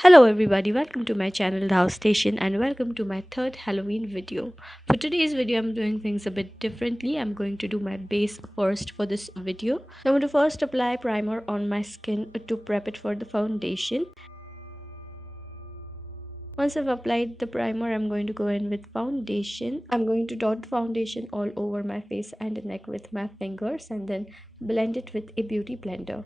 Hello everybody, welcome to my channel HowStation and welcome to my third Halloween video. For today's video I'm doing things a bit differently. I'm going to do my base first for this video. I'm going to first apply primer on my skin to prep it for the foundation. Once I've applied the primer, I'm going to go in with foundation. I'm going to dot foundation all over my face and neck with my fingers and then blend it with a beauty blender.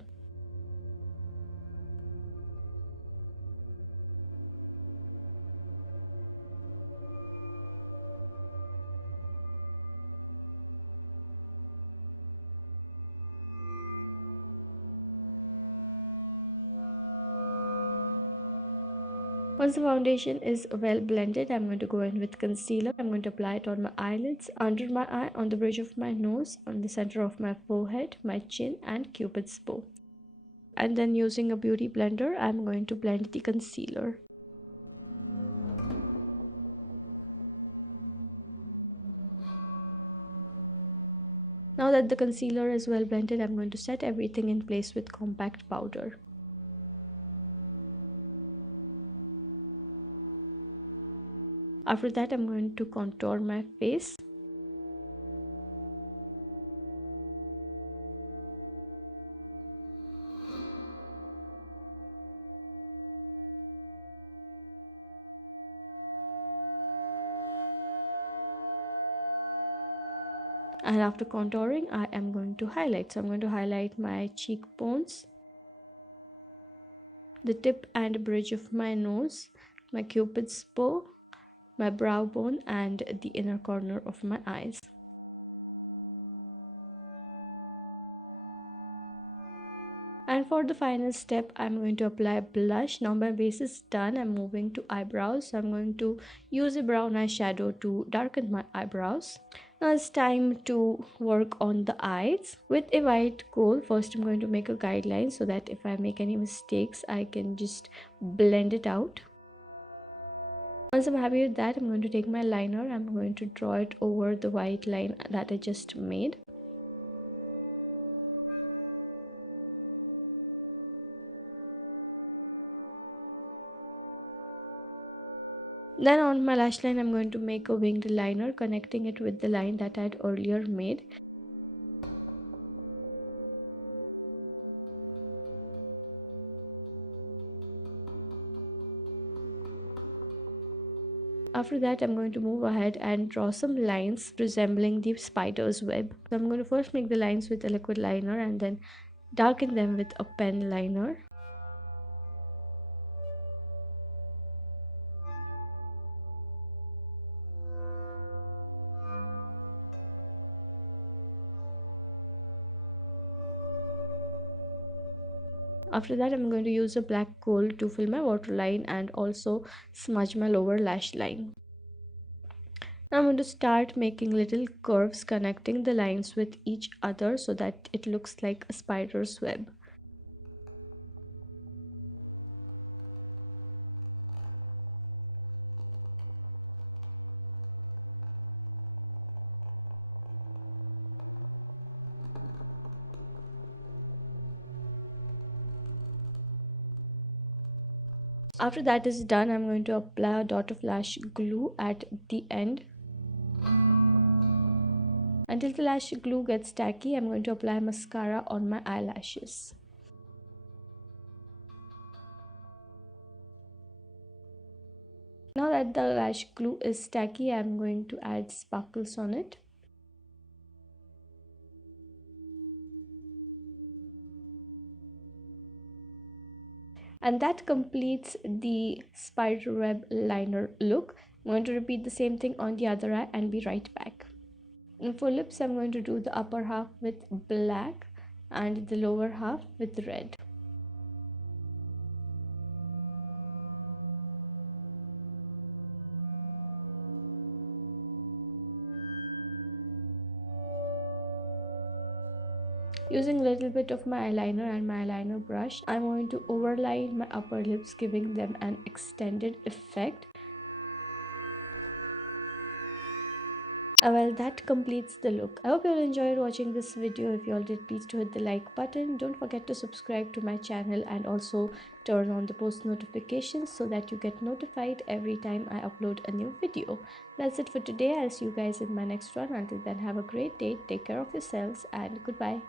Once the foundation is well blended, I'm going to go in with concealer. I'm going to apply it on my eyelids, under my eye, on the bridge of my nose, on the center of my forehead, my chin, and cupid's bow. And then using a beauty blender, I'm going to blend the concealer. Now that the concealer is well blended, I'm going to set everything in place with compact powder. After that, I'm going to contour my face. And after contouring, I am going to highlight. So I'm going to highlight my cheekbones, the tip and bridge of my nose, my cupid's bow, my brow bone, and the inner corner of my eyes. And for the final step, I'm going to apply blush. Now my base is done. I'm moving to eyebrows. So I'm going to use a brown eyeshadow to darken my eyebrows. Now it's time to work on the eyes. With a white kohl, first I'm going to make a guideline so that if I make any mistakes, I can just blend it out. Once I'm happy with that, I'm going to take my liner. I'm going to draw it over the white line that I just made. Then on my lash line, I'm going to make a winged liner, connecting it with the line that I had earlier made. After that, I'm going to move ahead and draw some lines resembling the spider's web. So I'm going to first make the lines with a liquid liner and then darken them with a pen liner. After that, I'm going to use a black kohl to fill my waterline and also smudge my lower lash line. Now I'm going to start making little curves connecting the lines with each other so that it looks like a spider's web. After that is done, I'm going to apply a dot of lash glue at the end. Until the lash glue gets tacky, I'm going to apply mascara on my eyelashes. Now that the lash glue is tacky, I'm going to add sparkles on it. And that completes the spiderweb liner look. I'm going to repeat the same thing on the other eye and be right back. And for lips, I'm going to do the upper half with black and the lower half with red. Using a little bit of my eyeliner and my eyeliner brush, I'm going to overline my upper lips, giving them an extended effect. Well, that completes the look. I hope you all enjoyed watching this video. If you all did, please do hit the like button. Don't forget to subscribe to my channel and also turn on the post notifications so that you get notified every time I upload a new video. That's it for today. I'll see you guys in my next one. Until then, have a great day. Take care of yourselves and goodbye.